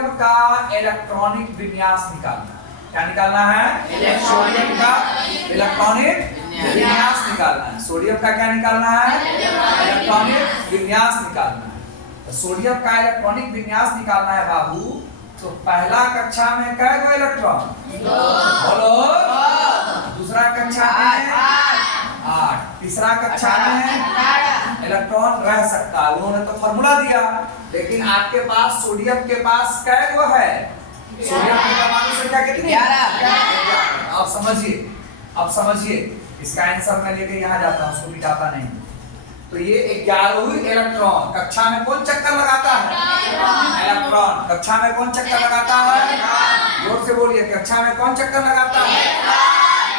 Sodium का electronic विन्यास निकालना है। क्या निकालना है? सोडियम का इलेक्ट्रॉनिक विन्यास निकालना है। सोडियम का क्या निकालना है? इलेक्ट्रॉनिक विन्यास निकालना है। तो सोडियम का इलेक्ट्रॉनिक विन्यास निकालना है बाबू। तो पहला कक्षा में कै गो इलेक्ट्रॉन? बोलो। दूसरा कक्षा में 8। तीसरा कक्षा में इलेक्ट्रॉन रह सकता है। उन्होंने तो फॉर्मूला दिया, लेकिन आपके पास सोडियम के पास कै गो है? सोडियम की परमाणु संख्या कितनी? 11। अब समझिए इसका आंसर मैं लेके यहाँ जाता हूँ, उसको मिटाता नहीं। तो ये 11वीं इलेक्ट्रॉन कक्षा में कौन चक्कर लगाता है? इलेक्ट्रॉन कक्षा में कौन चक्कर लगाता है? जोर से बोलिए, कक्षा में कौन चक्कर लगाता है?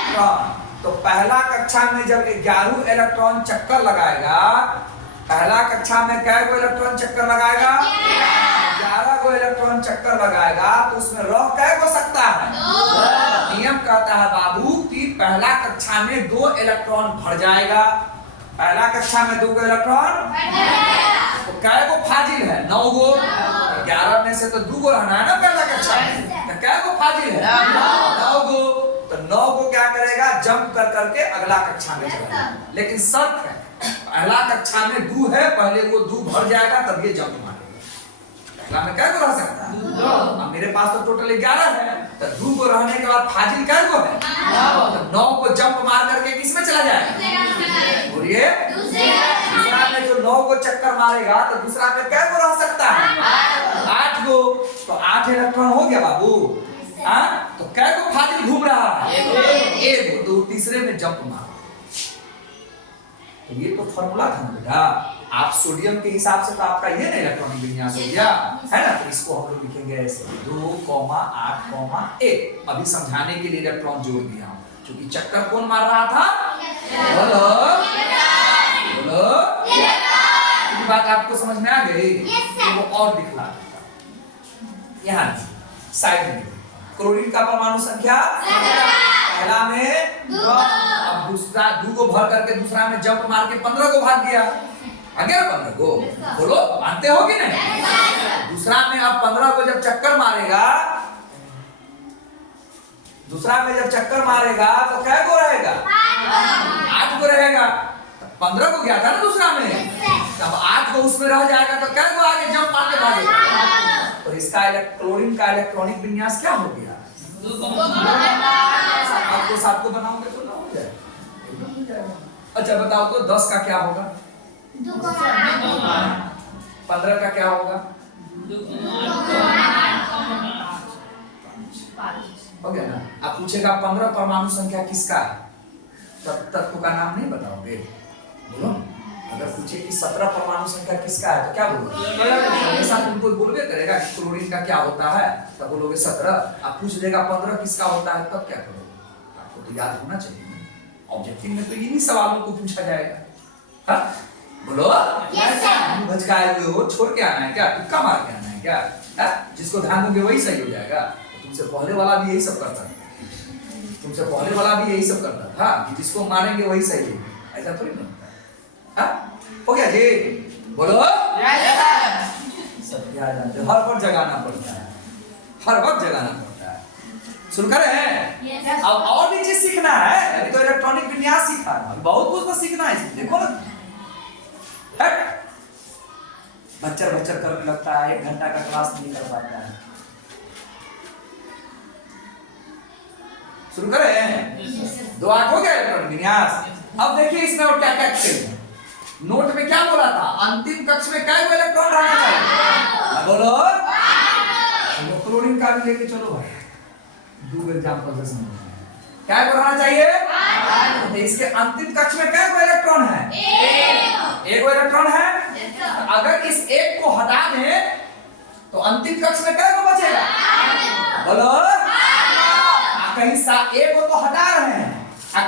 इलेक्ट्रॉन। तो पहला कक्षा में जब 11वां इलेक्ट्रॉन चक्कर लगाएगा, पहला कक्षा में कै गो इलेक्ट्रॉन चक्कर लगाएगा? 11 गो इलेक्ट्रॉन चक्कर लगाएगा। तो उसमें रह कै हो सकता है? नियम कहता है बाबू कि पहला कक्षा में 2 इलेक्ट्रॉन भर जाएगा। पहला कक्षा में 2 गो इलेक्ट्रॉन, तो कै गो फाजिल है? 9 गो। 11 में से तो 2 गो रहना है ना पहला कक्षा में, तो कै गो फाजिल है? 9 गो। तो 9 को क्या करेगा? जंप कर करके अगला कक्षा में चलेगा। लेकिन शर्त है, पहला कक्षा में 2 है, पहले वो 2 भर जाएगा तब ये जंप मारेगा। अगला में कै गो रह सकता है? 2। अब मेरे पास तो टोटल 11 है, तो 2 को रहने के बाद फाजिल कै गो है? 9। तो 9 को जंप मार करके किसमें चला जाएगा? बोलिए। दूसरा में जो 9 को चक्कर मारेगा, तो दूसरा में कै गो रह सकता है? 8 गो। तो 8 इलेक्ट्रॉन हो गया बाबू। तो कै गो फाजिल घूम रहा है? 1 गो। तो तीसरे में जंप मार। तो ये तो फॉर्मूला था ना बेटा। आप सोडियम के हिसाब से तो आपका ये ना इलेक्ट्रॉनिक विन्यास हो गया है ना। तो इसको हम लोग लिखेंगे ऐसे 2,8,1। अभी समझाने के लिए इलेक्ट्रॉन जोड़ दिया हूं, क्योंकि चक्कर कौन मार रहा था? बोलो बोलो। ये बात आपको समझ में आ गई? वो और दिखला देता। यहाँ साइड में क्लोरीन का परमाणु संख्या पहला में 2। अब दूसरा 2 को भर करके दूसरा में जंप मार के 15 को भाग गया। आगे 15 को बोलो, मानते हो कि नहीं? दूसरा में अब 15 को जब चक्कर मारेगा, दूसरा में जब चक्कर मारेगा तो कै गो रहेगा? 8 गो रहेगा। 15 को गया था ना दूसरा में, अब 8 को उसमें रह जाएगा तो कै गो आगे जंप मार के भागेगा। तो इसका क्लोरीन का इलेक्ट्रॉनिक विन्यास क्या हो गया? आपको 7 को बनाओगे तो ना हो जाएगा। अच्छा बताओ तो 10 का क्या होगा? 15 का क्या होगा? हो गया ना। आप पूछेगा 15 परमाणु संख्या किसका है, तब तत्व का नाम नहीं बताओगे? बोलो। अगर पूछे कि 17 परमाणु संख्या किसका है तो क्या बोलोगे? हमेशा तुमको बोलबे करेगा कि क्लोरीन का क्या होता है, तब बोलोगे 17। आप पूछ देगा 15 किसका होता है, तब क्या करोगे? आपको तो याद होना चाहिए। ऑब्जेक्टिव में तो इन्हीं सवालों को पूछा जाएगा। हाँ बोलो। भचकाए हुए हो, छोड़ के आना है क्या? तुक्का मार के आना है क्या? जिसको ध्यान दोगे वही सही हो जाएगा। तुमसे पहले वाला भी यही सब करता था। तुमसे पहले वाला भी यही सब करता था कि जिसको मारेंगे वही सही होगा। ऐसा थोड़ी ना हो गया जी? बोलो। सब याद जानते, हर वक्त जगाना पड़ता है, हर वक्त जगाना पड़ता है। शुरू करें? अब और भी चीज सीखना है। अभी तो इलेक्ट्रॉनिक विन्यास सीखा, अभी बहुत कुछ तो सीखना है। देखो ना, बच्चर बच्चर करने लगता है, 1 घंटा का क्लास नहीं कर पाता है। शुरू करें? 2-8 हो गया इलेक्ट्रॉनिक विन्यास। अब देखिए इसमें और क्या क्या खेल। नोट में क्या बोला था? अंतिम कक्ष में कै गो इलेक्ट्रॉन रहना चाहिए? बोलो। क्लोरीन का भी लेके चलो भाई, 2 एग्जांपल से समझ क्या गो रहना चाहिए? तो इसके अंतिम कक्ष में कै गो इलेक्ट्रॉन है? 1 गो इलेक्ट्रॉन है। अगर इस 1 को हटा दें तो अंतिम कक्ष में कै गो बचेगा? बोलो। कहीं 1 को तो हटा रहे हैं,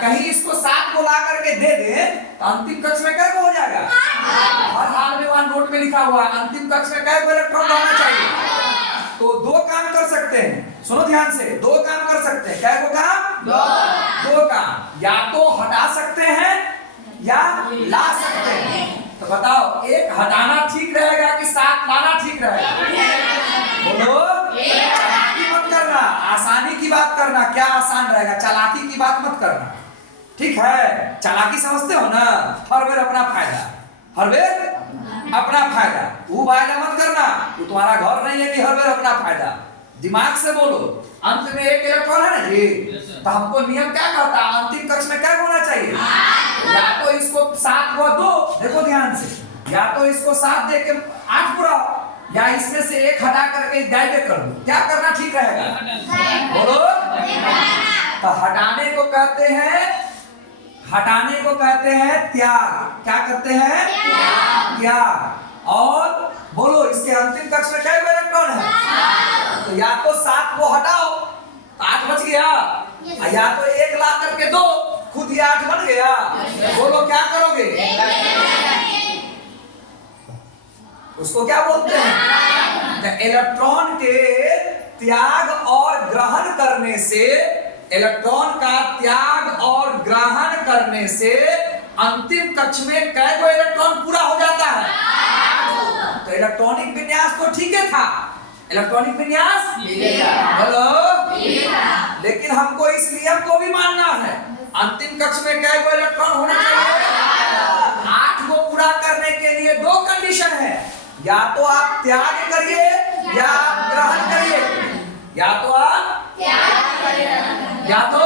कहीं इसको 7 को ला करके दे दे तो अंतिम कक्ष में कै गो हो जाएगा? हर हाल में वहां नोट में लिखा हुआ है अंतिम कक्ष में कै गो इलेक्ट्रॉन रहना चाहिए। तो 2 काम कर सकते हैं, सुनो ध्यान से। 2 काम कर सकते हैं। कै गो काम? 2 काम। या तो हटा सकते हैं या ला सकते हैं। तो बताओ 1 हटाना ठीक रहेगा कि 7 लाना ठीक रहेगा? बोलो। आसान रहेगा, चालाकी की बात मत करना, ठीक है? चालाकी समझते हो ना, हर बेर अपना फायदा, हर बेर अपना फायदा, वो फायदा मत करना, वो तुम्हारा घर नहीं है कि हर बेर अपना फायदा। दिमाग से बोलो, अंत में एक इलेक्ट्रॉन है ना जी, तो हमको नियम क्या कहता है, अंतिम कक्ष में क्या होना चाहिए? या तो इसको 7 व 2, देखो ध्यान से, या तो इसको 7 दे के 8 पूरा, या इसमें से एक हटा करके डायरेक्ट कर दो, क्या करना ठीक रहेगा? बोलो। तो हटाने को कहते हैं, हटाने को कहते हैं त्याग। क्या करते हैं? त्याग। और बोलो, इसके अंतिम कक्ष में क्या इलेक्ट्रॉन है? तो या तो 7 को हटाओ, 8 बच गया, या तो 1 ला करके दो, खुद ही 8 बन गया। बोलो क्या करोगे? उसको क्या बोलते हैं? इलेक्ट्रॉन के त्याग और ग्रहण करने से, इलेक्ट्रॉन का त्याग और ग्रहण करने से अंतिम कक्ष में कै गो इलेक्ट्रॉन पूरा हो जाता है? तो इलेक्ट्रॉनिक विन्यास तो ठीक है था, इलेक्ट्रॉनिक विन्यास बोलो, लेकिन हमको इस नियम को भी मानना है, अंतिम कक्ष में कै गो इलेक्ट्रॉन होना चाहिए? 8 को पूरा करने के लिए 2 कंडीशन है, या तो आप त्याग करिए या आप ग्रहण करिए, या तो आप या तो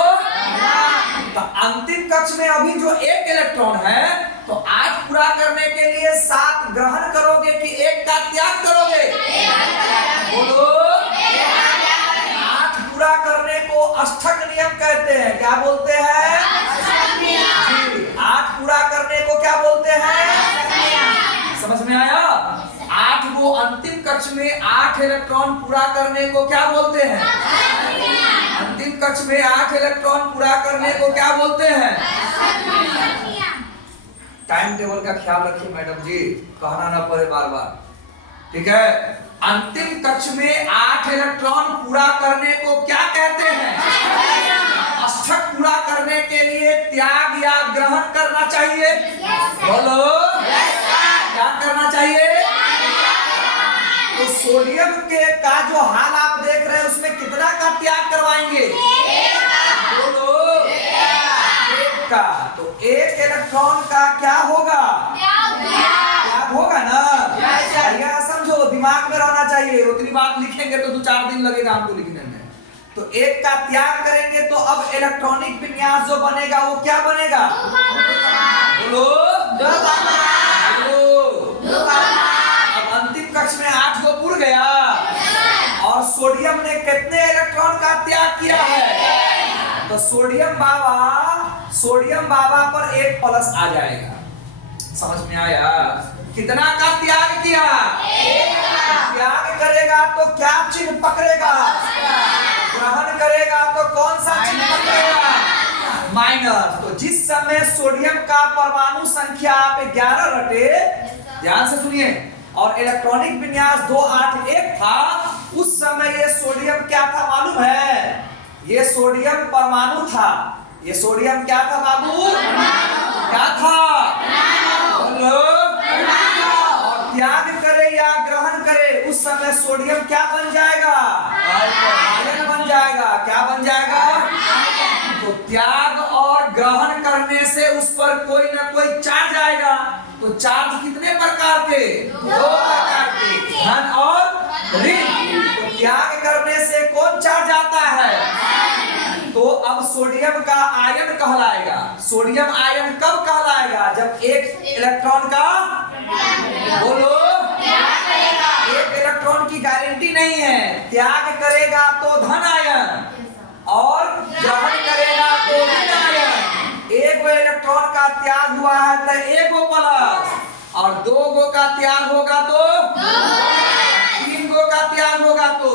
अंतिम कक्ष में अभी जो 1 इलेक्ट्रॉन है, तो 8 पूरा करने के लिए 7 ग्रहण करोगे कि 1 का त्याग करोगे? बोलो। 8 पूरा करने को अष्टक नियम कहते हैं, क्या बोलते हैं? 8 पूरा करने को क्या बोलते हैं? समझ में आया? 8 को अंतिम कक्ष में 8 इलेक्ट्रॉन पूरा करने को क्या बोलते हैं? अंतिम कक्ष में 8 इलेक्ट्रॉन पूरा करने को क्या बोलते हैं? टाइम टेबल का ख्याल रखिए मैडम जी, कहना ना पड़े बार बार, ठीक है? अंतिम कक्ष में 8 इलेक्ट्रॉन पूरा करने को क्या कहते हैं? अष्टक पूरा करने के लिए त्याग या ग्रहण करना चाहिए? बोलो, क्या करना चाहिए? तो सोडियम के का जो हाल आप देख रहे हैं, उसमें कितना का त्याग करवाएंगे? बोलो, 1 का। तो 1 इलेक्ट्रॉन का क्या होगा? त्याग होगा ना? यह समझो, दिमाग में रहना चाहिए, उतनी बात लिखेंगे तो 2-4 दिन लगेगा हमको लिखने में। तो 1 का त्याग करेंगे तो अब इलेक्ट्रॉनिक विन्यास जो बनेगा वो क्या बनेगा? बोलो, अंतिम कक्ष में 8 को पूर गया, और सोडियम ने कितने इलेक्ट्रॉन का त्याग किया है? तो सोडियम बाबा पर 1 प्लस आ जाएगा। समझ में आया? कितना का त्याग किया? 1 का। त्याग करेगा तो क्या चिन्ह पकड़ेगा? ग्रहण करेगा तो कौन सा चिन्ह पकड़ेगा? माइनस। तो जिस समय सोडियम का परमाणु संख्या पे 11 रटे, ध्यान से सुनिए, और इलेक्ट्रॉनिक विन्यास 2 8 1 था, उस समय ये सोडियम क्या था मालूम है? ये सोडियम परमाणु था। ये सोडियम क्या था बाबू? क्या था? बोलो। और त्याग करे या ग्रहण करे, उस समय सोडियम क्या बन जाएगा? आयन बन जाएगा। क्या बन जाएगा? तो त्याग और ग्रहण करने से उस पर कोई ना कोई चार्ज आएगा। तो चार्ज कितने प्रकार के? 2 प्रकार के, धन और ऋण। तो त्याग करने से कौन चार्ज आता है? तो अब सोडियम का आयन कहलाएगा। सोडियम आयन कब कहलाएगा? जब 1 इलेक्ट्रॉन का, बोलो, 1 इलेक्ट्रॉन की गारंटी नहीं है। त्याग करेगा तो धन आयन, और ग्रहण करेगा तो ऋण आयन। 1 इलेक्ट्रॉन का त्याग हुआ है तो 1 प्लस, और 2 का त्याग होगा तो 3 का त्याग होगा तो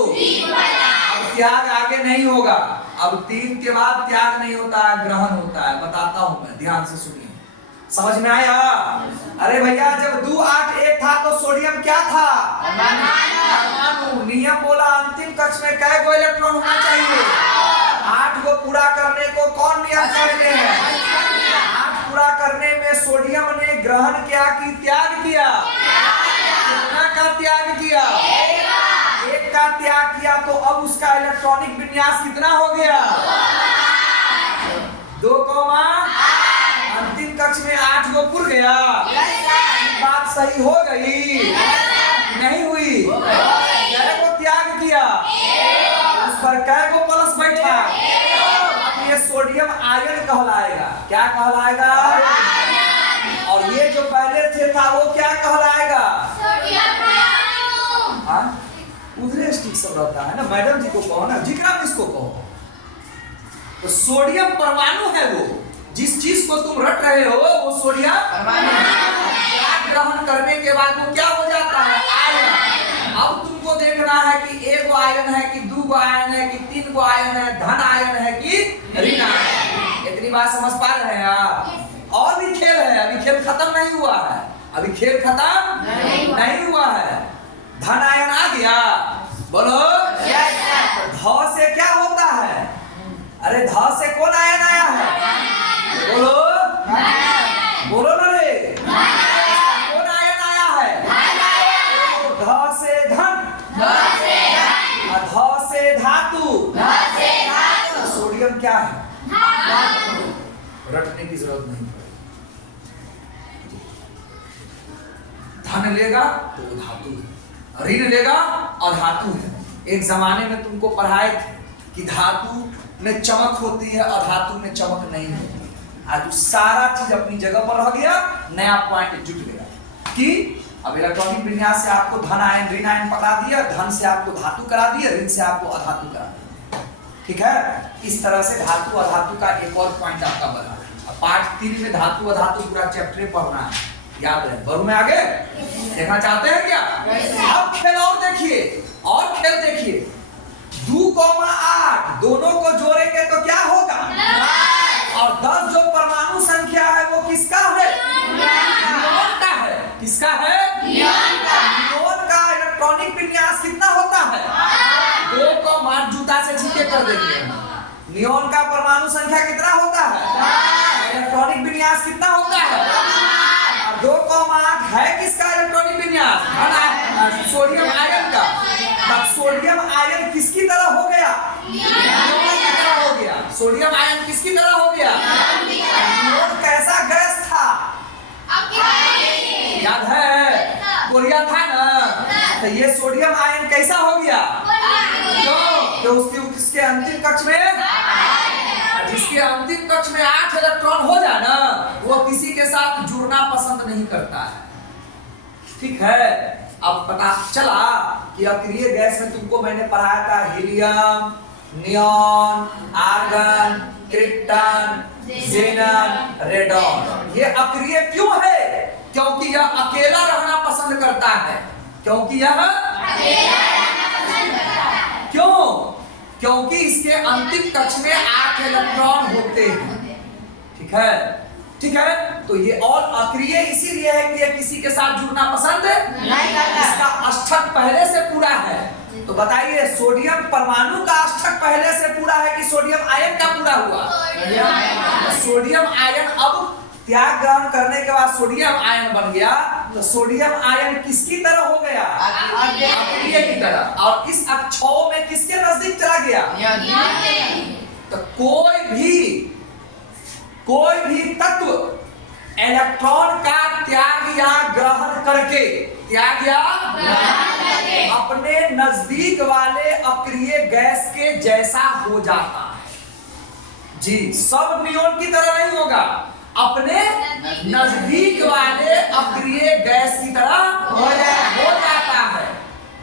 त्याग आगे नहीं होगा। अब 3 के बाद त्याग नहीं होता है, ग्रहण होता है। बताता हूं मैं, ध्यान से सुनिए। समझ में आया? अरे भैया, जब 2 8 1 था तो सोडियम क्या था? परमाणु। नियम बोला अंतिम कक्ष में कै गो इलेक्ट्रॉन होना चाहिए? 8 को पूरा करने को कौन नियम कहते हैं? 8 पूरा करने में सोडियम ने ग्रहण किया कि त्याग किया? कितना का त्याग किया? 1 का त्याग किया। तो अब उसका इलेक्ट्रॉनिक विन्यास कितना हो गया? 2, अंतिम कक्ष में 8 गो पुर गया। बात सही हो गई नहीं हुई? कै को त्याग किया, उस पर कै को प्लस बैठा। अब ये सोडियम आयन कहलाएगा। क्या कहलाएगा? और ये जो पहले से था वो क्या कहलाएगा? उधरे स्टिक सब रहता है ना, मैडम जी को कहो ना, जिक्रा किसको कहो। तो सोडियम परमाणु है वो, जिस चीज को तुम रट रहे हो वो सोडियम परमाणु। ग्रहण करने के बाद वो क्या हो जाता है? आयन। अब तुमको देखना है कि 1 गो आयन है कि 2 गो आयन है कि 3 गो आयन है, धन आयन है कि ऋण आयन। इतनी बात समझ पा रहे हैं आप? और भी खेल है, अभी खेल खत्म नहीं हुआ है, अभी खेल खत्म नहीं हुआ है। धन आयन आ गया, बोलो। ध से क्या होता है? अरे ध से कौन आयन आया है? बोलो बोलो ना रे, कौन आयन आया है? ध से धन, ध से धातु। सोडियम क्या है? रटने की जरूरत नहीं। धन लेगा तो वो धातु है, ऋण लेगा अधातु है। एक जमाने में तुमको पढ़ाए थे कि धातु में चमक होती है, अधातु में चमक नहीं होती। आज सारा चीज अपनी जगह पर रह गया, नया पॉइंट जुट गया कि अब इलेक्ट्रॉनिक विन्यास से आपको धन आयन ऋण आयन पकड़ा दिया, धन से आपको धातु करा दिया, ऋण से आपको अधातु करा दिया। ठीक है, इस तरह से धातु अधातु का एक और पॉइंट आपका बना। अब पार्ट 3 में धातु अधातु पूरा चैप्टर पढ़ना है, याद रहे। बढ़ू में आगे देखना चाहते हैं क्या? अब खेल और देखिए, और खेल देखिए। 2, 8 दोनों को जोड़ेंगे तो क्या होगा? और 10 जो परमाणु संख्या है वो किसका है? नियोन का है। किसका है? नियोन का इलेक्ट्रॉनिक विन्यास कितना होता है? 2 को मार जूता से छीके कर देंगे। नियोन का परमाणु संख्या कितना होता है? इलेक्ट्रॉनिक विन्यास कितना होता है? 2, 8 है किसका इलेक्ट्रॉनिक विन्यास? सोडियम आयन का। तब सोडियम आयन किसकी तरह हो गया? नियोन की तरह हो गया। सोडियम आयन किसकी तरह हो गया? नियोन कैसा गैस था? याद है? कोरिया था ना? तो ये सोडियम आयन कैसा हो गया? क्यों? तो उसके अंतिम कक्ष में, जिसके अंतिम कक्ष में 8 इलेक्ट्रॉन हो जाए ना, वो किसी के साथ जुड़ना पसंद नहीं करता है। ठीक है, अब पता चला कि अक्रिय गैस में तुमको मैंने पढ़ाया था helium, neon, argon, krypton, xenon, radon. ये अक्रिय क्यों है? क्योंकि यह अकेला रहना पसंद करता है। क्योंकि यह अकेला रहना पसंद करता है। क्यों? क्योंकि इसके अंतिम कक्ष में 8 इलेक्ट्रॉन होते हैं। ठीक है, ठीक है। तो ये और अक्रिय इसीलिए है कि ये किसी के साथ जुड़ना पसंद नहीं करता। इसका अष्टक पहले से पूरा है। तो बताइए, सोडियम परमाणु का अष्टक पहले से पूरा है कि सोडियम आयन का पूरा हुआ? सोडियम आयन अब त्याग ग्रहण करने के बाद सोडियम आयन बन गया। तो सोडियम आयन किसकी तरह हो गया? अक्रिय की तरह। और इस अक्षों में किसके नजदीक चला गया? तो कोई भी तत्व इलेक्ट्रॉन का त्याग या ग्रहण करके अपने नजदीक वाले अक्रिय गैस के जैसा हो जाता है। जी, सब नियोन की तरह नहीं होगा, अपने नजदीक वाले अक्रिय गैस की तरह हो जाता है।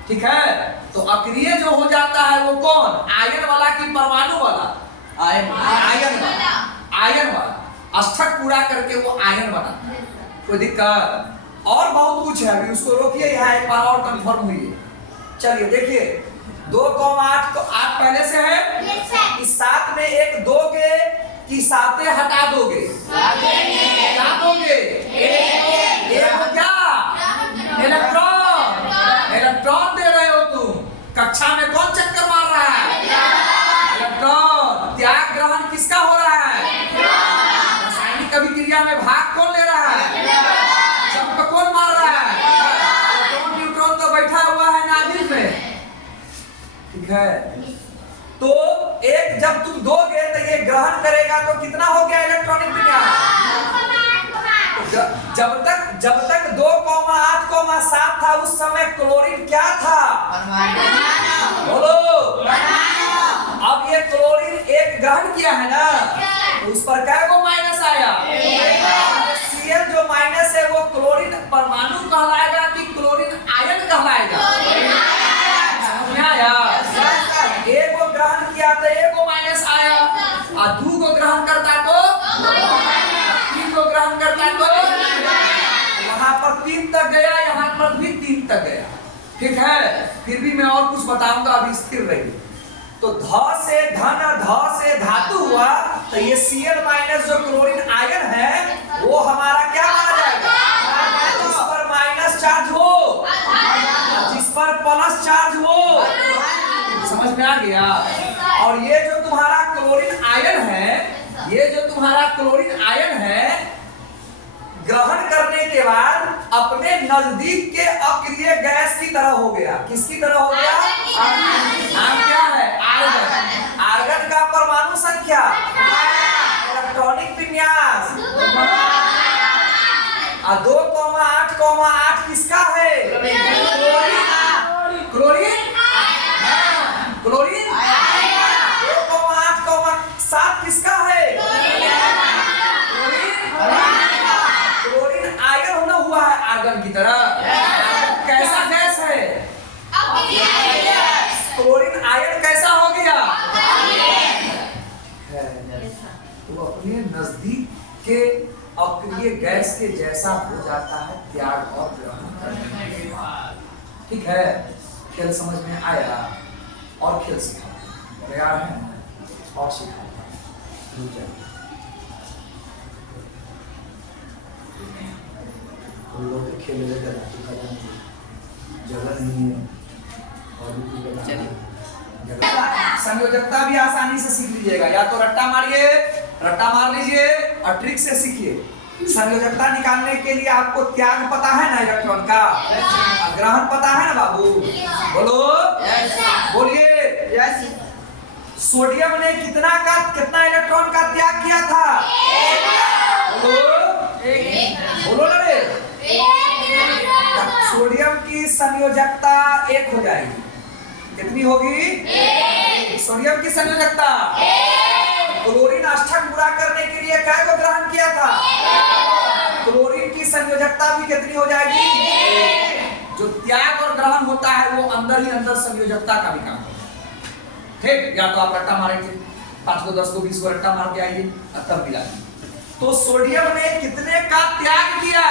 ठीक है, तो अक्रिय जो हो जाता है वो कौन? आयन वाला कि परमाणु वाला? आयन वाला। अष्टक पूरा करके वो आयन बनाता है। कोई दिक्कत? और बहुत कुछ है, अभी उसको रोकिए, यहाँ एक बार और कंफर्म हुई है। चलिए देखिए, 2, 8 पहले से है। इस 7 में एक 2 के की साथे हटा दोगे, क्या दोगे? एक क्या? इलेक्ट्रॉन दे रहे हो तुम। कक्षा में कौन चक्कर मार रहा है? इलेक्ट्रॉन। त्याग ग्रहण किसका हो रहा है? रासायनिक अभिक्रिया में भाग कौन ले रहा है? जंप कौन मार रहा है? प्रोटॉन न्यूट्रॉन तो बैठा हुआ है नाभिक में। ठीक है, तो एक जब तुम दोगे तो ये ग्रहण करेगा तो कितना हो गया इलेक्ट्रॉनिक विन्यास? जब तक 2,8,7 था उस समय क्लोरीन क्या था? बोलो। अब ये क्लोरीन एक ग्रहण किया है ना, तो उस पर क्या वो माइनस आया? Cl जो माइनस है वो क्लोरीन परमाणु कहलाएगा कि क्लोरीन आयन कहलाएगा? समझ में आया? एक को ग्रहण किया तो एक को माइनस आया, और 2 को ग्रहण करता तो 3 को ग्रहण करता तो यहाँ पर 3 तक गया, यहाँ पर भी 3 तक गया। ठीक है, फिर भी मैं और कुछ बताऊंगा, अभी स्थिर रहिए। तो ध से धन, ध से धातु हुआ, तो ये Cl माइनस जो क्लोरीन आयन है वो हमारा क्या माना जाएगा? जिस पर माइनस चार्ज हो, जिस पर प्लस चार्ज हो। समझ में आ गया? और ये जो तुम्हारा क्लोरीन आयन है, ये जो तुम्हारा क्लोरीन आयन है, ग्रहण करने के बाद अपने नजदीक के अक्रिय गैस की तरह हो गया। किसकी तरह हो गया? नाम क्या है? आर्गन। आर्गन का परमाणु संख्या, इलेक्ट्रॉनिक विन्यास 2,8,8 किसका है? क्लोरीन। क्लोरीन 2,8,7 किसका है? क्लोरीन आयन होना हुआ है आर्गन की तरह। कैसा गैस है? क्लोरीन आयन कैसा हो गया? वो अपने नजदीक के अक्रिय गैस के जैसा हो जाता है त्याग और ग्रहण करने के बाद। ठीक है, खेल समझ में आया? और खेल सिखाओ, तैयार है? और सिखाओ। लोग खेल जगह नहीं है, और संयोजकता भी आसानी से सीख लीजिएगा। या तो रट्टा मारिए, रट्टा मार लीजिए और ट्रिक से सीखिए। संयोजकता निकालने के लिए आपको त्याग पता है ना इलेक्ट्रॉन का, ग्रहण पता है ना बाबू? बोलो, बोलिए। सोडियम ने कितना इलेक्ट्रॉन का त्याग किया था? बोलो ना रे। सोडियम की संयोजकता 1 हो जाएगी। कितनी होगी? सोडियम की संयोजकता। क्लोरीन अष्टक पूरा करने के लिए क्या को ग्रहण किया था? क्लोरीन की संयोजकता भी कितनी हो जाएगी? जो त्याग और ग्रहण होता है वो अंदर ही अंदर संयोजकता का भी काम करता है। ठीक, या तो आप रट्टा मारेंगे, 5 को 10 को 20 को रट्टा मार के आइए, तब मिला। तो सोडियम ने कितने का त्याग किया?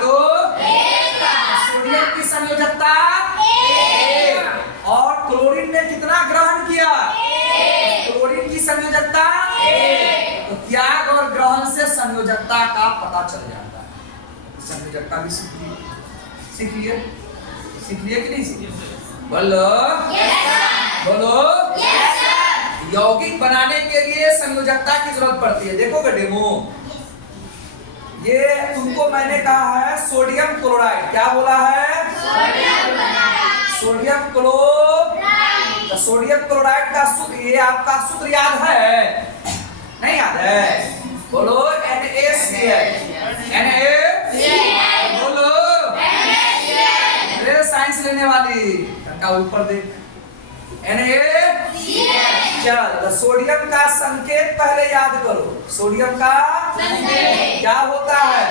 तो सोडियम की संयोजकता 1। और क्लोरीन ने कितना ग्रहण किया? क्लोरीन की संयोजकता 1। तो त्याग और ग्रहण से संयोजकता का पता चल जाता है। संयोजकता भी सीख लिए कि नहीं सीखिए? बोलो, बोलो। यौगिक बनाने के लिए संयोजकता की जरूरत पड़ती है। देखोगे डेमो, ये तुमको मैंने कहा है सोडियम क्लोराइड। क्या बोला है? Sodium chloride. तो सोडियम क्लोराइड का सूत्र, ये आपका सूत्र याद है? नहीं याद है? बोलो NaCl। बोलो, अरे साइंस लेने वाली का ऊपर देख, चल। तो सोडियम का संकेत पहले याद करो। सोडियम का संकेत क्या होता है?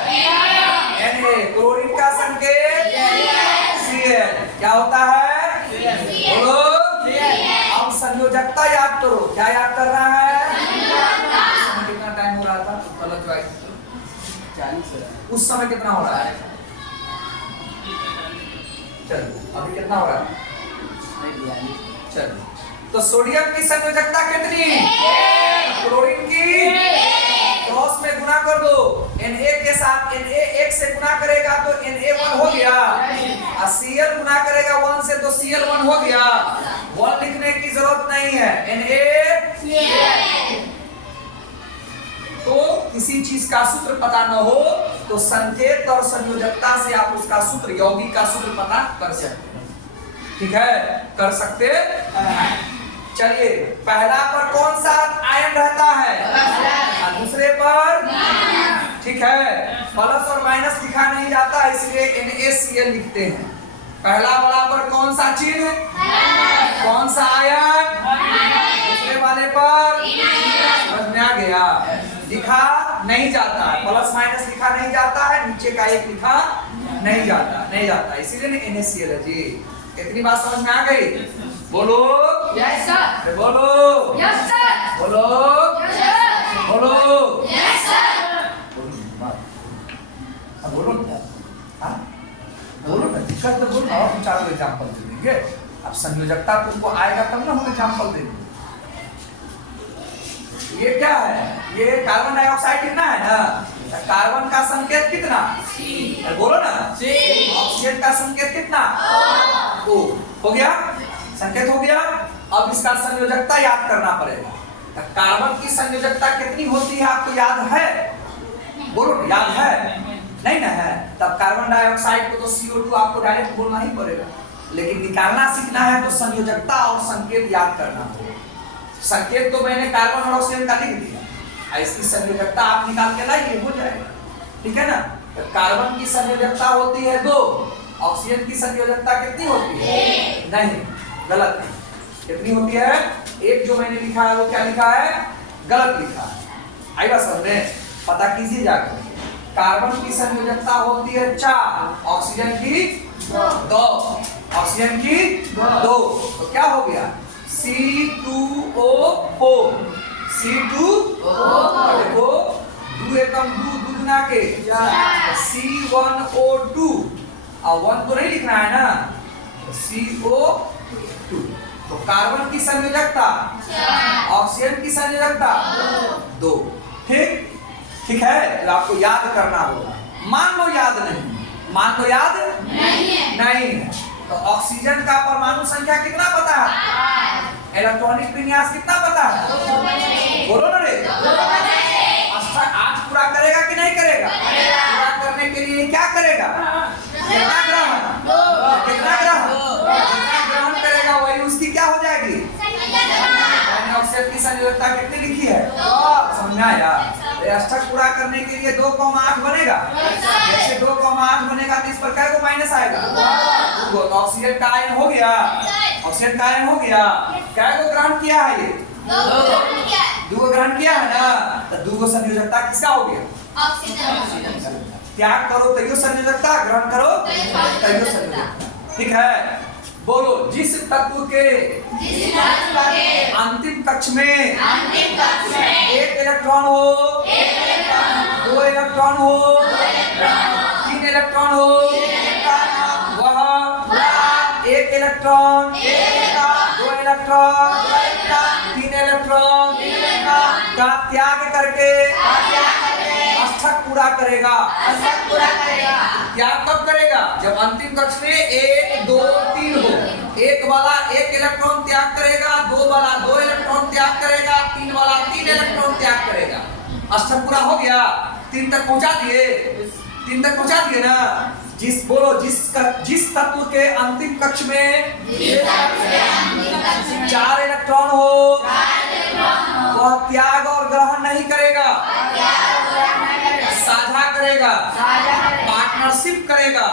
Na। क्लोरीन का संकेत Cl क्या होता है? बोलो। अब संयोजकता याद करो। क्या याद कर रहा है? कितना टाइम हो रहा था? गलत ज्वाइन 40। उस समय कितना हो रहा है? चलो अभी कितना हो रहा है? चलो, तो सोडियम की संयोजकता कितनी? क्लोरीन की क्रॉस में गुना कर दो। Na के साथ Na 1 से गुना करेगा तो Na 1 हो गया, और Cl गुना करेगा 1 से तो Cl 1 हो गया। 1 लिखने की जरूरत नहीं है। Na तो किसी चीज का सूत्र पता न हो तो संकेत और संयोजकता से आप उसका सूत्र, यौगिक का सूत्र पता कर सकते हैं। ठीक है, कर सकते हैं। चलिए, पहला पर कौन सा आयन रहता है और दूसरे पर, ठीक है, प्लस और माइनस लिखा नहीं जाता इसलिए NaCl लिखते हैं। पहला वाला पर कौन सा चिन्ह, कौन सा आयन, दूसरे वाले पर, समझ में आ गया। लिखा नहीं जाता है, प्लस माइनस लिखा नहीं जाता है, नीचे का एक लिखा नहीं जाता इसीलिए NaCl है जी। इतनी बात समझ में आ गई? बोलो यस सर, बोलो यस सर, बोलो यस सर, बोलो यस सर। बोलो ना, हाँ बोलो ना, दिक्कत तो बोलो ना, और 4 एग्जाम्पल दे देंगे। अब संयोजकता तुमको आएगा तब ना हम एग्जाम्पल देंगे। ये क्या है, ये कार्बन डाइऑक्साइड कितना है ना, कार्बन का संकेत कितना, बोलो ना, ऑक्सीजन का संकेत कितना, O हो गया, संकेत हो गया। अब इसका संयोजकता याद करना पड़ेगा। कार्बन की संयोजकता कितनी होती है आपको याद है, बोलो याद है, नहीं ना है, तब कार्बन डाइऑक्साइड को तो CO2 आपको डायरेक्ट बोलना ही पड़ेगा, लेकिन निकालना सीखना है तो संयोजकता और संकेत याद करना होगा। संकेत तो मैंने कार्बन और ऑक्सीजन का लिख दिया, इसकी संयोजकता आप निकाल के लाइए, हो जाएगा, ठीक है ना। तो कार्बन की संयोजकता होती है 2, ऑक्सीजन की संयोजकता कितनी होती है, नहीं, गलत है, कितनी होती है, 1 जो मैंने लिखा है वो क्या लिखा है, गलत लिखा है। आई बात समझ में, पता कीजिए जाकर। कार्बन की संयोजकता होती है 4, ऑक्सीजन की 2, ऑक्सीजन की 2, तो क्या हो गया C2O4, C2O4, देखो 2 एकम 2 दुगना के C1O2, और 1 तो नहीं लिखना है ना, CO2। तो कार्बन की संयोजकता, ऑक्सीजन की संयोजकता 2, ठीक ठीक है। तो आपको याद करना होगा, मान लो याद नहीं, मान लो याद नहीं है, तो ऑक्सीजन का परमाणु संख्या कितना पता है, इलेक्ट्रॉनिक विन्यास कितना पता है, बोलो ना रे, 8 पूरा करेगा कि नहीं करेगा, पूरा करने के लिए क्या करेगा, कितना ग्रहण, कितना ग्रहण करेगा वही उसकी क्या हो जाएगी, ऑक्सीजन की संयोजकता कितनी लिखी है, समझ में आया। अष्टक पूरा करने के लिए 2,8 बनेगा, जैसे 2,8 बनेगा तो इस पर क्या को माइनस आएगा, तो ऑक्सीजन का आयन हो गया, ऑक्सीजन का आयन हो गया, क्या को ग्रहण किया है, ये 2 ग्रहण किया है ना, तो 2 संयोजकता किसका हो गया, ऑक्सीजन। त्याग करो तैयो संयोजकता, ग्रहण करो तैयो संयोजकता, ठीक है। बोलो, जिस तत्व के अंतिम कक्ष में 1 इलेक्ट्रॉन हो, 2 इलेक्ट्रॉन हो, 3 इलेक्ट्रॉन हो, वह 1 इलेक्ट्रॉन, 2 इलेक्ट्रॉन, 3 इलेक्ट्रॉन का त्याग करके अष्टक पूरा करेगा। त्याग कब करेगा, जब अंतिम कक्ष में 1, 2, 3 हो, 1 वाला 1 इलेक्ट्रॉन त्याग करेगा, 2 वाला 2 इलेक्ट्रॉन त्याग करेगा, 3 वाला 3 इलेक्ट्रॉन त्याग करेगा। अष्टक पूरा हो गया, 3 तक पहुंचा दिए, 3 तक पहुंचा दिए ना। जिस बोलो जिस तत्व के अंतिम कक्ष में 4 इलेक्ट्रॉन हो, वह त्याग और ग्रहण नहीं करेगा, साझा करेगा, पार्टनरशिप करेगा।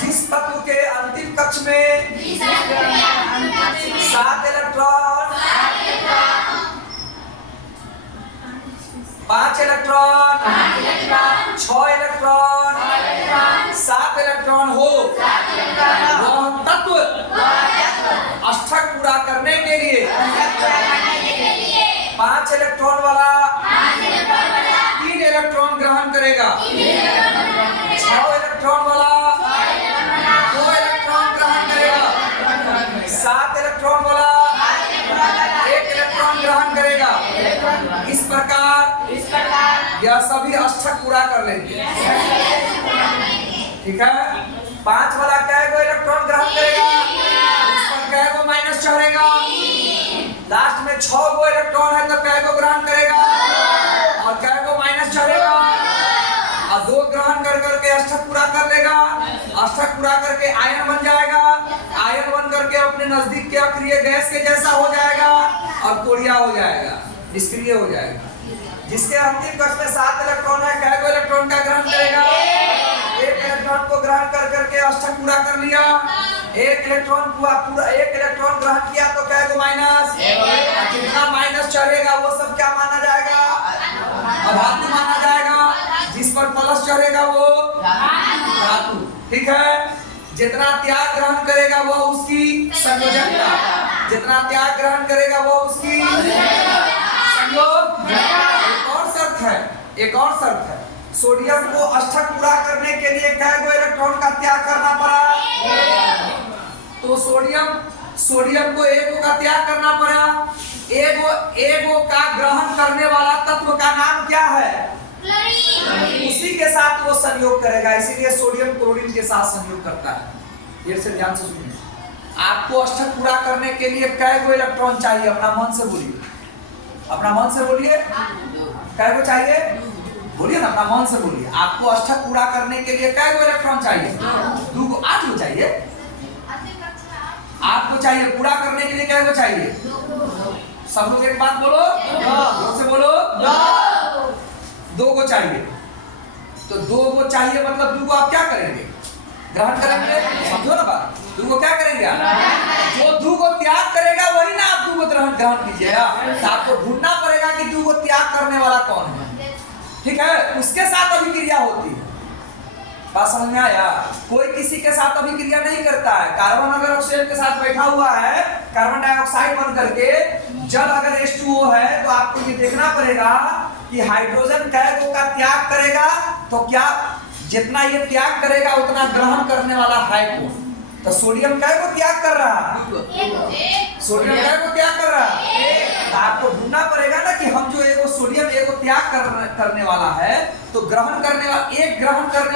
जिस तत्व के अंतिम कक्ष में 7 इलेक्ट्रॉन, 5 इलेक्ट्रॉन, 6 इलेक्ट्रॉन, 7 इलेक्ट्रॉन हो, वह तत्व अष्टक पूरा करने के लिए 5 इलेक्ट्रॉन वाला 3 इलेक्ट्रॉन ग्रहण करेगा, 6 इलेक्ट्रॉन वाला 2 इलेक्ट्रॉन ग्रहण करेगा, 7 इलेक्ट्रॉन वाला 1 इलेक्ट्रॉन ग्रहण करेगा। इस प्रकार यह सभी अष्टक पूरा कर लेंगे, ठीक है। 5 वाला क्या इलेक्ट्रॉन ग्रहण करेगा, उस पर क्या माइनस चढ़ेगा, लास्ट में 6 इलेक्ट्रॉन है तो क्या ग्रहण करेगा और क्या माइनस चढ़ेगा, और 2 ग्रहण कर करके अष्टक पूरा कर लेगा। अष्टक पूरा करके आयन बन जाएगा, आयन बन करके अपने अपने नजदीक के अक्रिय गैस के जैसा हो जाएगा और कोरिया हो जाएगा, निष्क्रिय हो जाएगा। जिसके अंतिम कक्ष में 7 इलेक्ट्रॉन है, कैगो इलेक्ट्रॉन का ग्रहण करेगा? एक इलेक्ट्रॉन को ग्रहण कर करके अष्टक पूरा कर लिया। एक इलेक्ट्रॉन ग्रहण किया तो कैगो माइनस, जितना माइनस चढ़ेगा वो सब क्या माना जाएगा? अधातु माना जाएगा। जिस पर प्लस चढ़ेगा वो धातु। ठीक है, जितना त्याग ग्रहण करेगा वो उसकी संयोजकता, जितना त्याग ग्रहण करेगा वो उसकी संयोग। एक और शर्त है, सोडियम को अष्टक पूरा करने के लिए कैगो इलेक्ट्रॉन का त्याग करना पड़ा? तो सोडियम को एगो का त्याग करना पड़ा। एगो का ग्रहण करने वाला तत्व का नाम क्या है? उसी के साथ वो संयोग करेगा, इसीलिए सोडियम क्लोरीन के साथ संयोग करता है। ये से ध्यान से सुनिए, आपको अष्टक पूरा करने के लिए कैगो इलेक्ट्रॉन चाहिए? अपना मन से बोलिए, अपना मन से बोलिए, कैगो चाहिए? बोलिए ना, अपना मन से बोलिए। आपको अष्टक पूरा करने के लिए कैगो इलेक्ट्रॉन चाहिए? 2 8 को चाहिए। आपको चाहिए पूरा करने के लिए कैगो चाहिए? सब लोग एक बात बोलो, जोर से बोलो, 2 को चाहिए। तो 2 को चाहिए मतलब 2 को आप क्या करेंगे? ग्रहण करेंगे। समझो ना बात, 2 को क्या करेंगे? जो 2 को त्याग करेगा वही ना आप 2 को ग्रहण कीजिएगा। तो आपको ढूंढना पड़ेगा कि 2 को त्याग करने वाला कौन है। ठीक है, उसके साथ अभिक्रिया होती है। बात समझ में आया? कोई किसी के साथ अभिक्रिया नहीं करता है। कार्बन अगर ऑक्सीजन के साथ बैठा हुआ है, कार्बन डाइऑक्साइड बन करके, जल अगर H2O है, तो आपको ये देखना पड़ेगा कि हाइड्रोजन कैगो का त्याग करेगा तो क्या जितना ये त्याग करेगा उतना ग्रहण करने वाला है कौन? तो सोडियम कैगो त्याग कर रहा है, सोडियम कैगो त्याग कर रहा है। तो आपको ढूंढना पड़ेगा ना कि हम जो एगो सोडियम एगो त्याग करने वाला है, तो ग्रहण करने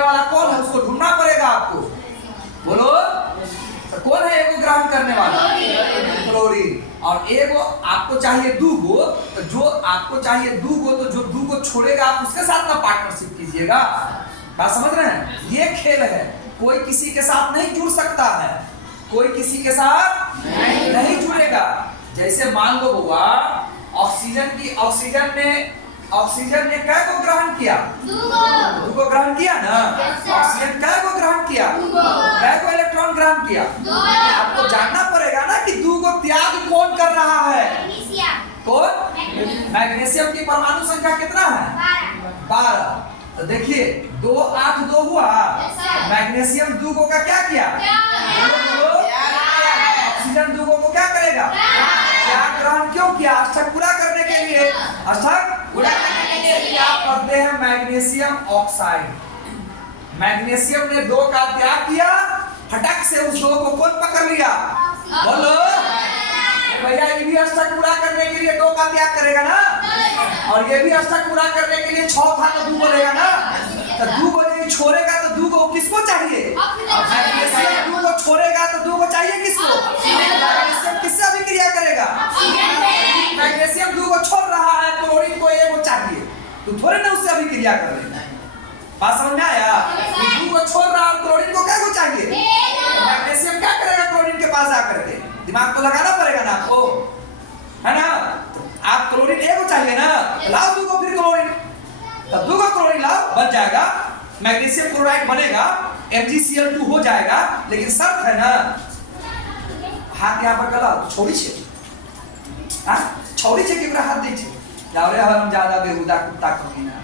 वाला कौन है, उसको ढूंढना पड़ेगा आपको। बोलो, तो कौन है एगो ग्रहण करने वाला? क्लोरीन। और एगो आपको चाहिए 2 गो, तो जो आपको चाहिए 2 गो, तो जो 2 को छोड़ेगा आप उसके साथ ना पार्टनरशिप कीजिएगा। बात समझ रहे हैं? ये खेल है, कोई किसी के साथ नहीं जुड़ सकता है, कोई किसी के साथ नहीं जुड़ेगा। जैसे मान लो हुआ ऑक्सीजन ने कैगो ग्रहण किया? 2 को ग्रहण किया ना। ऑक्सीजन कैगो ग्रहण किया? कैगो इलेक्ट्रॉन ग्रहण किया। आपको जानना पड़ेगा ना कि 2 को त्याग कौन कर रहा है? कौन? मैग्नीशियम की परमाणु संख्या कितना है? 12। तो देखिए 2 8 2 हुआ। मैग्नीशियम 2 को का क्या किया? ऑक्सीजन 2 को क्या करेगा? त्याग ग्रहण क्यों किया? अष्टक पूरा करने के लिए। अष्टक पूरा करने के लिए क्या करते हैं? Magnesium oxide. मैग्नीशियम ने 2 का त्याग किया, फटक से उस 2 को कौन पकड़ लिया? बोलो भैया, ये भी अष्टक पूरा करने के लिए 2 का त्याग करेगा ना, और ये भी अष्टक पूरा करने के लिए 6 था तो 2 बोलेगा ना। तो 2 को यदि छोड़ेगा तो 2 को किसको चाहिए? मैग्नीशियम 2 को छोड़ेगा तो 2 को चाहिए किसको? मैग्नीशियम किससे अभिक्रिया करेगा? मैग्नीशियम 2 को छोड़ रहा है, क्लोरीन को एगो चाहिए, तो थोड़े ना उससे अभिक्रिया कर लेगा। बात समझ में आया? 2 को छोड़ रहा है, क्लोरीन को क्या को चाहिए? तो मैग्नीशियम क्या करेगा क्लोरीन के पास आकर के? दिमाग तो लगाना पड़ेगा ना आपको, है ना? आप क्लोरीन एगो चाहिए ना, लाओ 2 को, फिर क्लोरीन, तब 2 का क्लोरीन लाओ, बन जाएगा मैग्नीशियम क्लोराइड बनेगा, MgCl2 हो जाएगा। लेकिन शर्त है ना, हाथ यहाँ पर गला छोड़ी छे, हाँ छोड़ी छे कि हाथ दी छे, जाओ रे हम ज्यादा बेहुदा कुत्ता कमीना।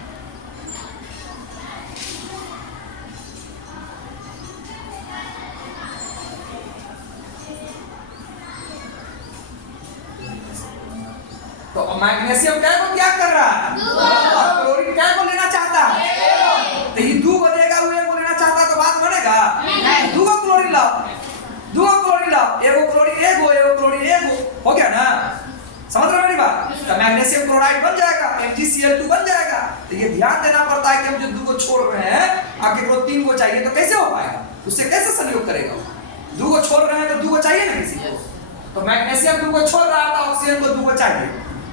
तो मैग्नीशियम क्या को त्याग कर रहा है? क्लोरीन क्या को लेना चाहता है? तो ये 2 को देगा, वो 1 को लेना चाहता तो बात बनेगा? 2 को क्लोरीन लाओ, 2 को क्लोरीन लाओ, एगो क्लोरीन एगो, हो गया ना? समझ रहे हो मेरी बात? तो मैग्नीशियम क्लोराइड बन जाएगा, MgCl2 बन जाएगा। तो ये ध्यान देना पड़ता है कि हम जो 2 को छोड़ रहे हैं, आगे को 3 को चाहिए, तो कैसे हो पाएगा? उससे कैसे संयोग करेगा? 2 को छोड़ रहे हैं तो 2 को चाहिए ना किसी को। तो मैग्नीशियम 2 को छोड़ रहा था, ऑक्सीजन को 2 को चाहिए,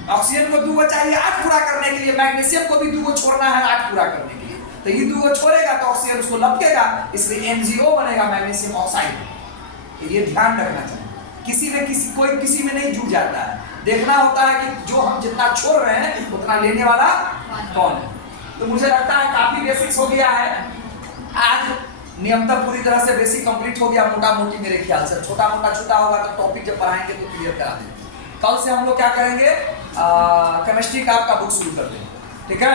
ऑक्सीजन को 2 को चाहिए 8 पूरा करने के लिए, मैग्नीशियम को भी 2 को छोड़ना है 8 पूरा करने के लिए। तो ये 2 को छोड़ेगा तो ऑक्सीजन उसको लपकेगा, इसलिए MgO बनेगा, मैग्नीशियम ऑक्साइड। ये ध्यान रखना चाहिए। कोई किसी में नहीं जुड़ जाता है। देखना होता है कि जो हम जितना छोड़ रहे हैं उतना लेने वाला कौन है। तो मुझे लगता है काफी बेसिक्स हो गया है आज। नियमतः पूरी तरह से बेसिक कंप्लीट हो गया मोटा मोटी मेरे ख्याल से। छोटा मोटा छूटा होगा तो टॉपिक जब पढ़ाएंगे तो क्लियर करा देंगे। कल से हम लोग क्या करेंगे, केमिस्ट्री का आपका बुक शुरू कर देंगे, ठीक है।